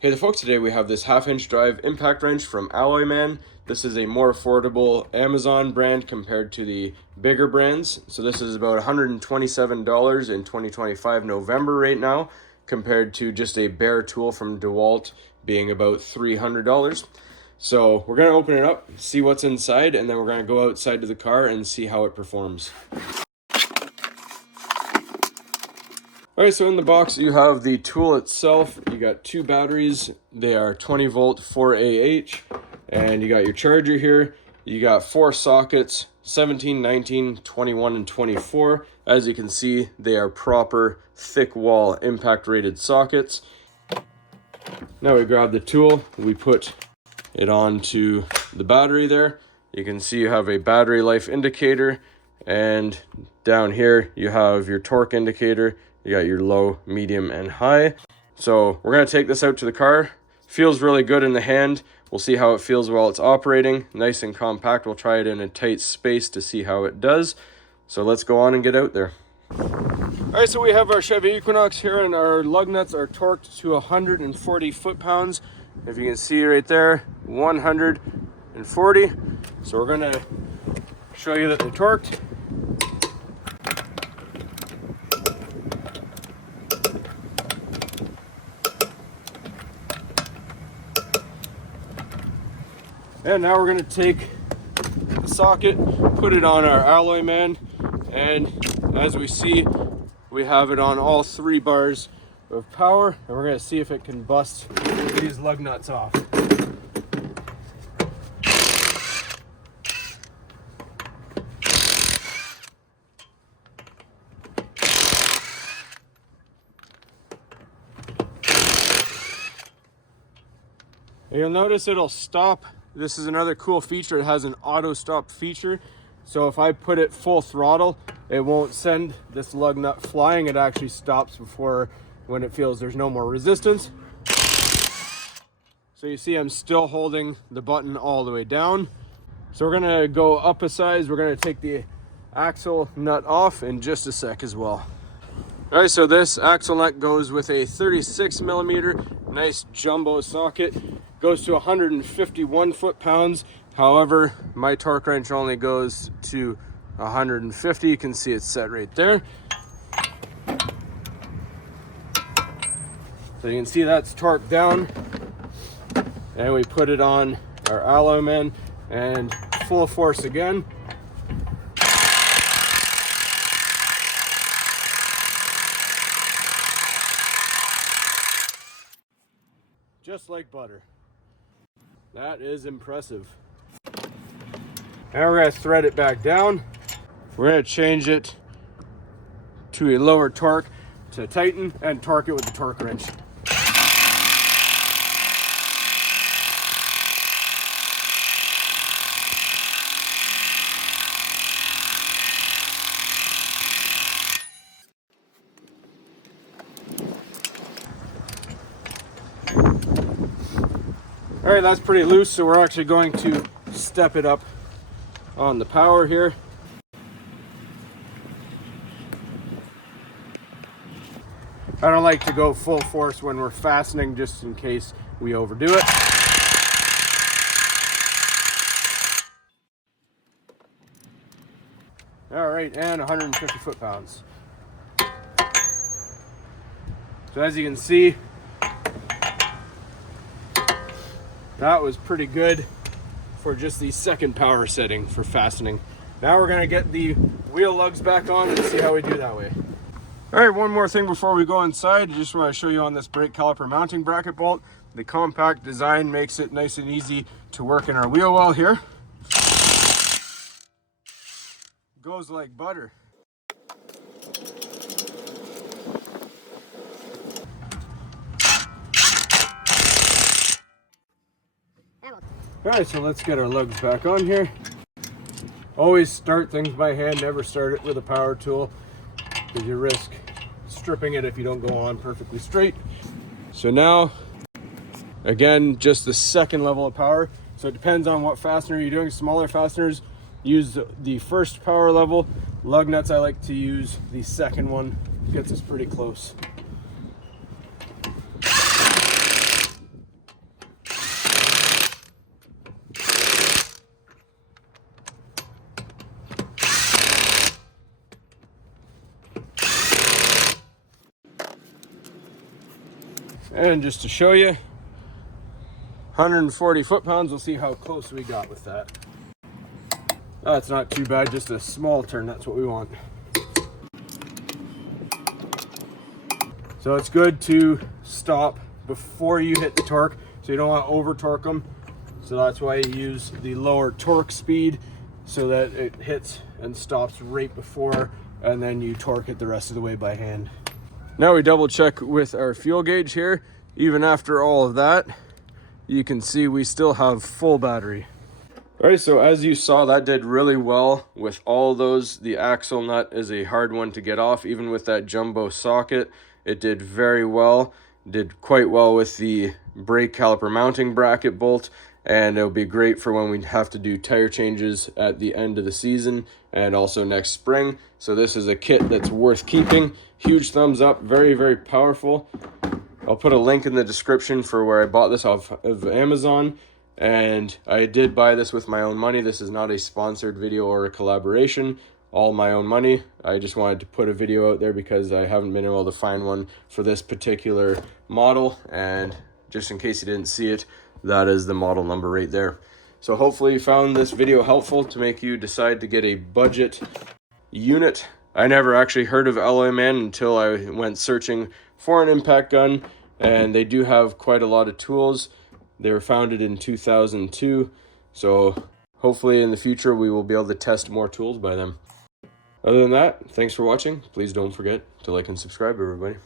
Hey there folks, today we have this 1/2 inch drive impact wrench from Alloyman. This is a more affordable Amazon brand compared to the bigger brands. So this is about $127 in 2025 November right now, compared to just a bare tool from DeWalt being about $300. So we're gonna open it up, see what's inside, and then we're gonna go outside to the car and see how it performs. All right, so in the box you have the tool itself. You got two batteries. They are 20 volt 4AH, and you got your charger here. You got 4 sockets, 17, 19, 21, and 24. As you can see, they are proper thick wall impact rated sockets. Now we grab the tool, we put it onto the battery there. You can see you have a battery life indicator, and down here you have your torque indicator. You got your low, medium, and high. So we're gonna take this out to the car. Feels really good in the hand. We'll see how it feels while it's operating. Nice and compact. We'll try it in a tight space to see how it does. So let's go on and get out there. All right, so we have our Chevy Equinox here, and our lug nuts are torqued to 140 foot-pounds. If you can see right there, 140. So we're gonna show you that they're torqued. And now we're going to take the socket, put it on our Alloyman, and as we see, we have it on all 3 bars of power, and we're going to see if it can bust these lug nuts off. And you'll notice it'll stop. This is another cool feature. It has an auto stop feature. So if I put it full throttle, it won't send this lug nut flying. It actually stops before, when it feels there's no more resistance. So you see I'm still holding the button all the way down. So we're gonna go up a size. We're gonna take the axle nut off in just a sec as well. All right, so this axle nut goes with a 36 millimeter, nice jumbo socket. Goes to 151 foot-pounds. However, my torque wrench only goes to 150. You can see it's set right there. So you can see that's torqued down. And we put it on our Alloyman and full force again. Just like butter. That is impressive. Now we're going to thread it back down. We're going to change it to a lower torque to tighten and torque it with the torque wrench. All right, that's pretty loose, so we're actually going to step it up on the power here. I don't like to go full force when we're fastening, just in case we overdo it. All right, and 150 foot-pounds. So as you can see, that was pretty good for just the second power setting for fastening. Now we're gonna get the wheel lugs back on and see how we do that way. All right, one more thing before we go inside. I just want to show you on this brake caliper mounting bracket bolt. The compact design makes it nice and easy to work in our wheel well here. Goes like butter. All right, so let's get our lugs back on here. Always start things by hand, never start it with a power tool, because you risk stripping it if you don't go on perfectly straight. So now, again, just the second level of power. So it depends on what fastener you're doing. Smaller fasteners use the first power level. Lug nuts, I like to use the second one. Gets us pretty close. And just to show you, 140 foot-pounds. We'll see how close we got with that. That's not too bad, just a small turn, that's what we want. So it's good to stop before you hit the torque, so you don't want to over torque them. So that's why you use the lower torque speed, so that it hits and stops right before, and then you torque it the rest of the way by hand. Now we double check with our fuel gauge here. Even after all of that, you can see we still have full battery. All right, so as you saw, that did really well with all those. The axle nut is a hard one to get off, even with that jumbo socket. It did very well, did quite well with the brake caliper mounting bracket bolt, and it'll be great for when we have to do tire changes at the end of the season and also next spring. So this is a kit that's worth keeping. Huge thumbs up, very, very powerful. I'll put a link in the description for where I bought this off of Amazon, and I did buy this with my own money. This is not a sponsored video or a collaboration, all my own money. I just wanted to put a video out there because I haven't been able to find one for this particular model, and just in case you didn't see it, that is the model number right there. So hopefully you found this video helpful to make you decide to get a budget unit. I never actually heard of Alloyman until I went searching for an impact gun, and they do have quite a lot of tools. They were founded in 2002, so hopefully in the future we will be able to test more tools by them. Other than that, thanks for watching. Please don't forget to like and subscribe, everybody.